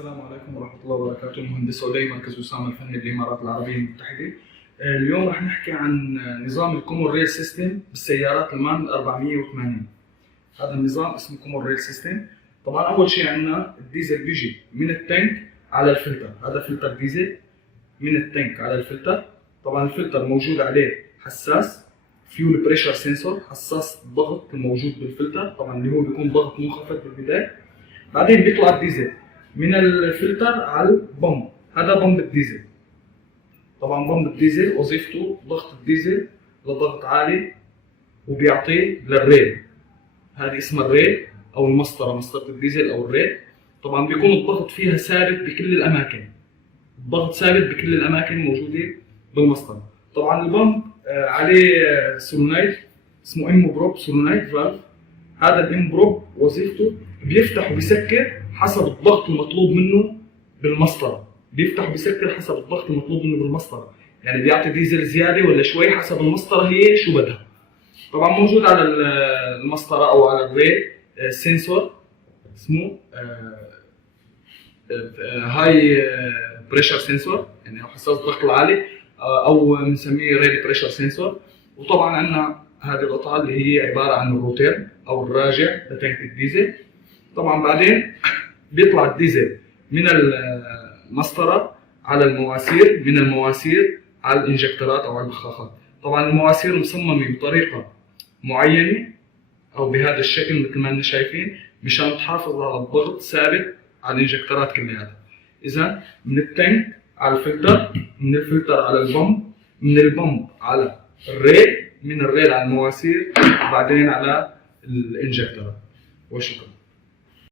السلام عليكم ورحمة الله وبركاته. المهندس عدي، مركز أسامة الفني بالإمارات العربية المتحدة. اليوم رح نحكي عن نظام الكومون ريل سيستم بالسيارات المان 480. هذا النظام اسمه كومون ريل سيستم. طبعا أول شيء عندنا الديزل بيجي من التانك على الفلتر، هذا فلتر ديزل من التانك على الفلتر. طبعا الفلتر موجود عليه حساس فيول بريشر سنسور، حساس الضغط الموجود بالفلتر، طبعا اللي هو بيكون ضغط منخفض بالبداية. بعدين بيطلع الديزل من الفلتر على البمب، هذا بمب الديزل. طبعا بمب الديزل وظيفته ضغط الديزل لضغط عالي وبيعطيه للريل، هذه اسمها الريل او المسطره، مسطره الديزل او الريل. طبعا بيكون الضغط فيها ثابت بكل الاماكن، الضغط ثابت بكل الاماكن موجوده بالمسطره. طبعا البمب عليه سولونايد اسمه ام بروب سولونايد فالف. هذا الام بروب وظيفته بيفتح وبيسكر حسب الضغط المطلوب منه بالمسطره، بيفتح وبيسكر حسب الضغط المطلوب منه بالمسطره، يعني بيعطي ديزل زياده ولا شوي حسب المسطره هي شو بدها. طبعا موجود على المسطره او على الريل سنسور اسمه هاي بريشر سنسور، يعني حساس الضغط العالي، او بنسميه ريل بريشر سنسور. وطبعا عندنا هذه القطعه اللي هي عباره عن الروتير او الراجع لتانك الديزل. طبعا بعدين بيطلع الديزل من المسطره على المواسير، من المواسير على الانجكتورات او على البخاخات. طبعا المواسير مصممه بطريقه معينه او بهذا الشكل مثل ما احنا شايفين مشان تحافظ على الضغط ثابت على الانجكتورات كلياتها. اذا من التانك على الفلتر، من الفلتر على البمب، من البمب على الريل، من الريل على المواسير، وبعدين على الانجكتورات. وشكرا.